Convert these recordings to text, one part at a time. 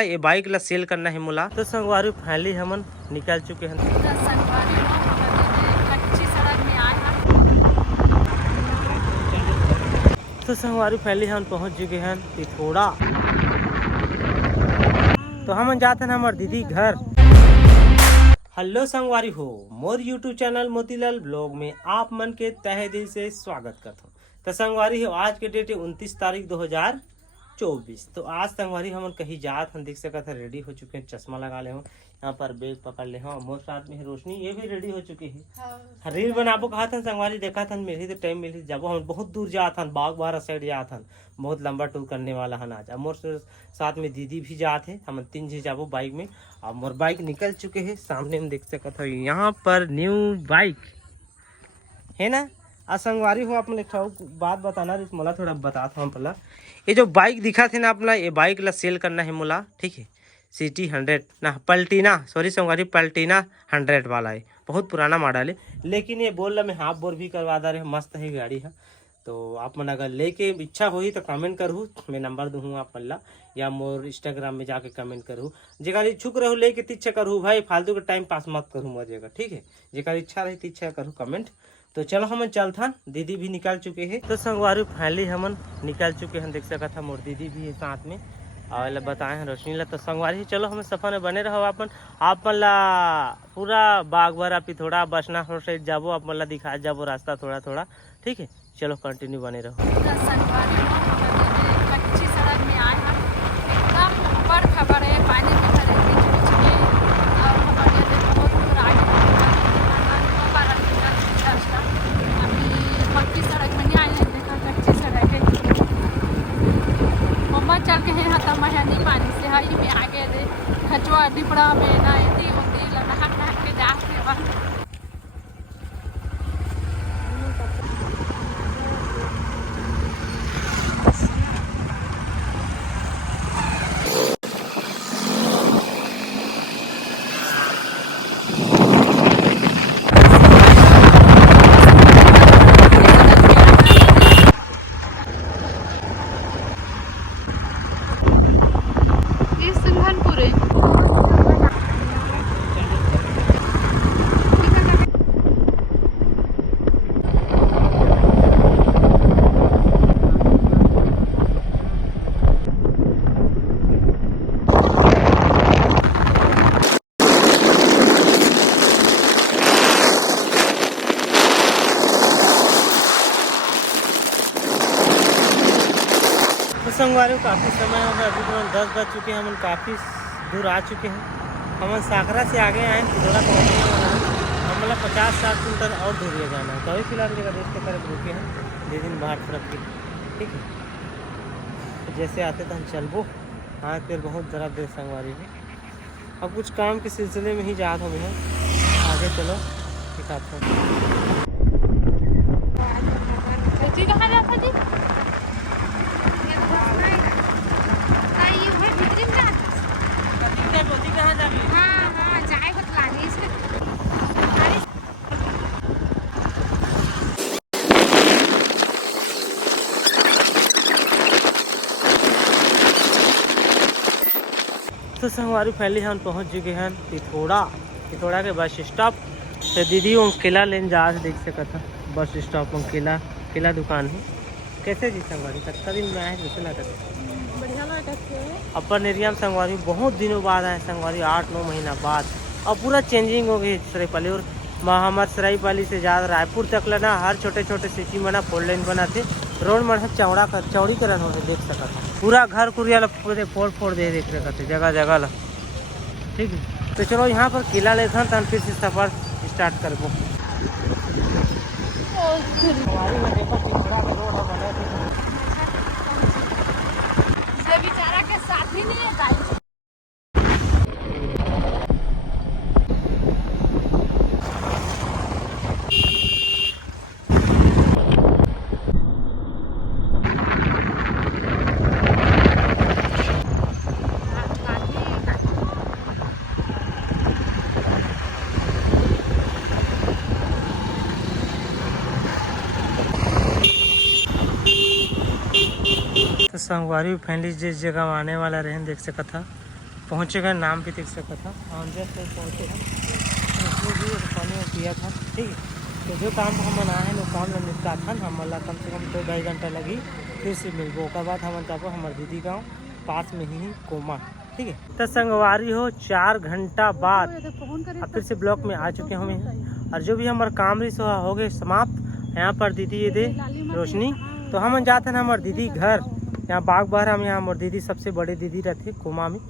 ये बाइक ला सेल करना है मोला। तो संगवारी फाइनली हमन निकल चुके हैं। तो संगवारी फाइनली हम पहुंच चुके हैं पिथौरा। तो हम जाते हैं हमारे दीदी घर। हेलो संगवारी हो, मोर यूट्यूब चैनल मोतीलाल ब्लॉग में आप मन के तहे दिल से स्वागत करता हूँ। तो संगवारी हो, आज के डेट है 29 तारीख 2024। तो आज संगवारी हम कहीं जात हम देख सकते हैं, रेडी हो चुके हैं, चश्मा लगा ले हो, यहाँ पर बैग पकड़ ले हो, मोर साथ में है रोशनी, ये भी रेडी हो चुकी है। हाँ। रील बनाबो कहा था संगवारी, देखा था मिली तो टाइम मिली जब हम बहुत दूर जात हन, बाग बारा साइड जात हन, बहुत लंबा टूर करने वाला हन आज। मोर साथ में दीदी भी जात है, हम 3 जी जाबो बाइक में। अब मोर बाइक निकल चुके हैं, सामने हम देख सकते हो यहाँ पर न्यू बाइक है ना। संगवारी हो, आप बात बताना मोला थोड़ा बताता हूँ। पहला ये जो बाइक दिखा थे ना अपना, ये बाइक ला सेल करना है मोला, ठीक है। सिटी 100 ना पल्टीना, सॉरी संगवारी, पल्टीना 100 वाला है, बहुत पुराना मॉडल है। लेकिन ये बोल रहा मैं हाफ बोर भी करवा दे रहे, मस्त है गाड़ी है। तो आप मन अगर लेके इच्छा होई तो कमेंट करूँ, मैं नंबर दूँ आप मन ला, या मोर इंस्टाग्राम में जाके कमेंट करूँ। जेकर इच्छुक रहूँ लेके इच्छा करूँ भाई, फालतू का टाइम पास मत करूँ मजेगा, ठीक है। जेकर इच्छा रही तो इच्छा करूँ कमेंट। तो चलो हम चलता, दीदी भी निकल चुके हैं। तो संगवारी फाइनली हम निकल चुके हैं, देख सका था मोर दीदी भी है साथ में, और बताए हैं रोशनी ला। तो संगवारी चलो हम सफर में बने रहो, आप मन ला पूरा बाग भरा पिथौरा बसना हो से जाबो, आप मन ला दिखा जाबो रास्ता थोड़ा थोड़ा, ठीक है। चलो कंटिन्यू बने रहो। कच्ची सड़क में आए हैं, एकदम बड़ खबर है, पानी की तरह और हमारे बहुत दूर आए अभी पक्की सड़क में नहीं आए हैं, देखा कच्ची सड़क है। मम्मा चल के हैं हता महनी पानी से हई में आगे दे खचवा डिपड़ा में ना एती होती लहक के जाते संगवारी काफ़ी समय हो गया, अभी तो 10 बज चुके हैं, हम काफ़ी दूर आ चुके हैं। हम साकरा से आगे आए पिथौरा पहुँचने वाला है, हम मतलब 50-60 किलोमीटर और दूर ये जाना है। तो अभी फिलहाल जगह रेस्ट कर रुके हैं 2 दिन बाहर तरफ के, ठीक है। तो जैसे आते तो हम चलबो, हाँ फिर बहुत ज़रा देर संगवारी में अब कुछ काम के सिलसिले में ही जात हमें है, आगे चलो दिखाते हैं। कहाँ जाता जी? तो संगवारी फाइनली हम पहुंच चुके हैं पिथौरा के बस स्टॉप। तो दीदी वो किला लेने जा रहे, देख सकता था बस स्टॉप में किला दुकान है। कैसे जी संगवारी, कितना दिन में आए कैसे लगा? बढ़िया लगता है। अपन एरिया में संगवारी बहुत दिनों बाद आए संगवारी, 8-9 महीना बाद। और पूरा चेंजिंग हो गई सरायपाली, और हमारे सरायपाली से ज़्यादा रायपुर तक लेना हर छोटे छोटे सिटी में ना 4 लेन बनाते, रोड में चौड़ीकरण हो देख सकता था। पूरा घर कुरिया पूरे फोड़ दे देख रहे थे जगह जगह ला, ठीक है। तो चलो यहाँ पर किला लेते हैं, फिर से सफ़र स्टार्ट करबो। बेचारा के साथ ही नहीं है। तो संगवारी फैमिली जिस जगह आने वाला रहे देख सकता था, पहुँचे गए, नाम भी देख सका था और जैसे पहुँचे हैं उसमें भी पानी पिया था। ठीक है, तो जो काम हम आए वो काम निपटा था हम कम से कम 2-2.5 घंटा लगी फिर से मिलबो। उसके बाद हम जाबो हमारे दीदी गाँव पास में ही कोमा। ठीक है, तो संगवारी हो 4 घंटा बाद अब फिर से ब्लॉक में आ चुके हम और जो भी हमारे काम रही सो हो गए समाप्त। यहाँ पर दीदी ये दे रोशनी, तो हम जाते हैं हमारे दीदी घर, यहाँ बाग बहरा में। यहाँ हमारे दीदी सबसे बड़े दीदी रहते कोमा में,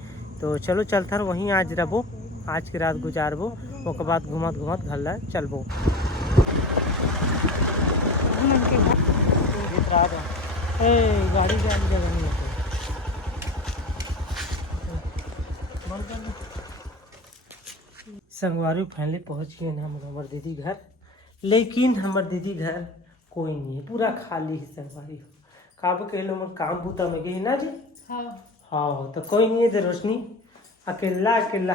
तो चलो चलते हैं वहीं आज रहो, आज की रात गुजारबो, उसके बाद घूमत घूमत घर चलबो। गाड़ी जगह नहीं है। संगवारी फाइनली पहुंच गए हम हमारे दीदी घर, लेकिन हमारे दीदी घर कोई नहीं है, पूरा खाली है। संगवारी काब कह लो काम बूता में गई ना जी। हाँ तो कोई नहीं है, तो रोशनी अकेला अकेला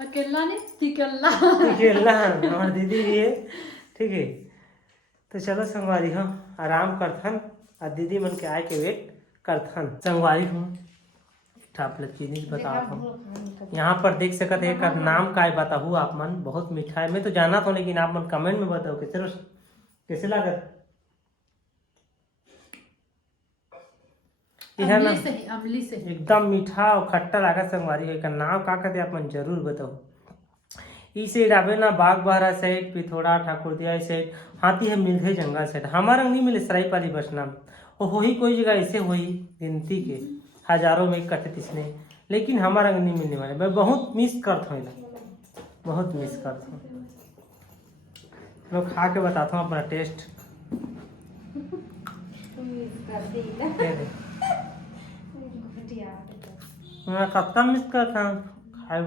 अकेला नहीं तिकेला हमारे दीदी भी है। ठीक है, तो चलो संगवारी हम आराम करथन और दीदी मन के आए के वेट करथन। संगवारी हूँ आप चीज बताता हूँ, यहाँ पर देख सकते हैं का नाम का बताऊ आप मन, बहुत मीठा है। मैं तो जाना था लेकिन आप मन कमेंट में बताओ कैसे लागत है ना, अमली से एकदम मीठा और खट्टा लागत। संगवारी का नाम का कहते आप मन जरूर बताओ। इसे आवे ना बाग बहरा साइड पिथोड़ा ठाकुरदिया साइड हाथी है मिलते जंगल साइड, हमारा नहीं मिले सराई पाली बसना और हो ही कोई जगह ऐसे हो ही गिनती के हजारों में इकट्ठे तिसने, लेकिन हमारा नहीं मिलने वाले। मैं बहुत मिस करता हूँ, बहुत मिस करता हूँ। लोग खा के बताता हूँ अपना टेस्ट। मैं कब तक मिस करता हूँ खाए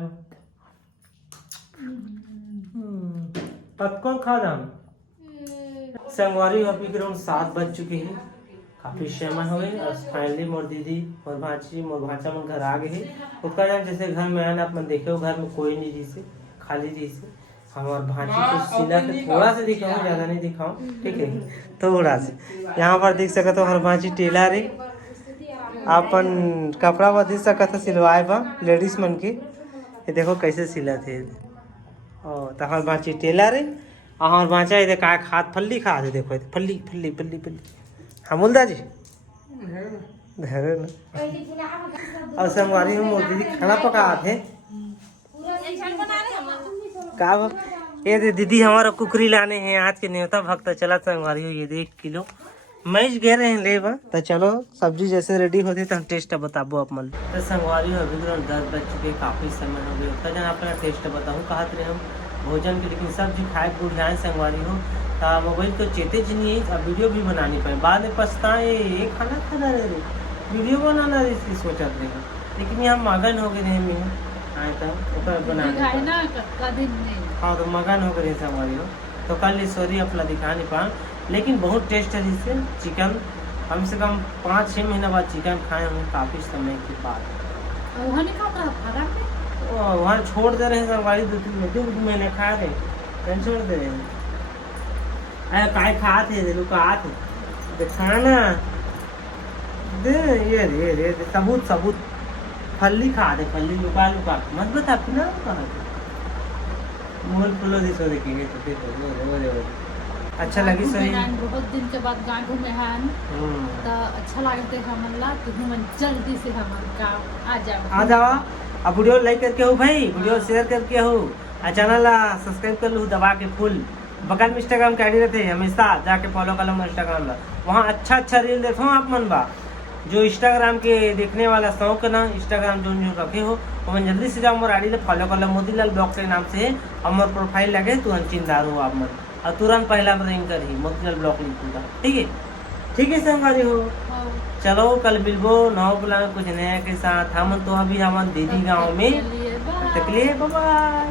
पतकोन खा दाम। संगवारी अभी ग्राउंड 7 बज चुके हैं, काफी समय हो गए और फाइनली मोर दीदी मोर भांची मोर भांचा मन घर आ गए हैं। उसका टाइम जैसे घर में आना अपन देखे घर में कोई नहीं रही से, खाली रही से। हमारे भांची को सिला के थोड़ा सा दिखाऊं, ज्यादा नहीं दिखाऊं। ठीक है, थोड़ा से यहाँ पर देख सकते हो हमारे भांची टेलर है, अपन कपड़ा बदल सकता सिलवाए बा लेडीज मन के। ये देखो कैसे सिला थे। तो हमारे भांची टेलर है, हमारे भांचा ये देखा खाद फल्ली खा दे, देखो फल्ली फल्ली फल्ली फल्ली हमुलदा जी धरे ना। और संगवारी हम मोर दीदी खाना पका थे का ये दीदी हमारा कुकरी लाने हैं आज के न्योता भक्त। चला संगवारी हो ये 1 किलो मैच गए रहे ले बा, तो चलो सब्जी जैसे रेडी होती तो हम टेस्ट बताबो आप मन। तो संगवारी हो अभी 10 बज चुके, काफी समय हो गया, तो जन अपना टेस्ट बताऊँ कहा थे हम भोजन के, लेकिन सब्जी खाए बुढ़ जाए संगवारी हो मोबाइल तो चेते नहीं है, अब वीडियो भी बना नहीं पाए, बाद में पछताए ये खाना खाना रहे वीडियो बनाना रही सोचा थे, लेकिन यहाँ मगन हो गए मैं आए तो बना हाँ तो मगन हो गए संगवारी हो, तो कल सॉरी अपना दिखा नहीं पा, लेकिन बहुत टेस्ट है जिससे चिकन कम से कम 5-6 महीना बाद चिकन खाए होंगे काफी समय के बाद। वहाँ छोड़ दे रहे हैं संगवारी 2 महीने खा रहे छोड़ दे रहे हैं। अरे काय खाते थे लुका थे खाना दे ये सबूत फल्ली खा दे, फल्ली लुका मत बता ना कहा मोल फुलो दिसो देखेंगे तो देखो अच्छा लगी सही। बहुत दिन के बाद गाँव घूमे हैं तो अच्छा लगते हमला, तो हम जल्दी से हमारे गाँव आ जाओ। अब वीडियो लाइक करके हो भाई, वीडियो शेयर करके हो और चैनल सब्सक्राइब कर लो दबा के फुल। बगल में इंस्टाग्राम के आईडी रहते हैं, हमेशा जाके फॉलो कर लो इंस्टाग्राम ला, वहाँ अच्छा रील देखो आप मन बा। जो इंस्टाग्राम के देखने वाला शौक ना इंस्टाग्राम जो रखे हो वो मन जल्दी से जाओ मोर आईडी फॉलो कर लो, मोतीलाल ब्लॉग के नाम से और मोर प्रोफाइल लगे तुरंत चिंतार हो आप मन और तुरंत पहला रैंक कर ही मोतीलाल ब्लॉग लिखूंगा। ठीक है संगवारी हो, चलो कल बिल्बो नौ बुला कुछ नया के साथ हम तो अभी हम दीदी गाँव में तकलीफ। बाय।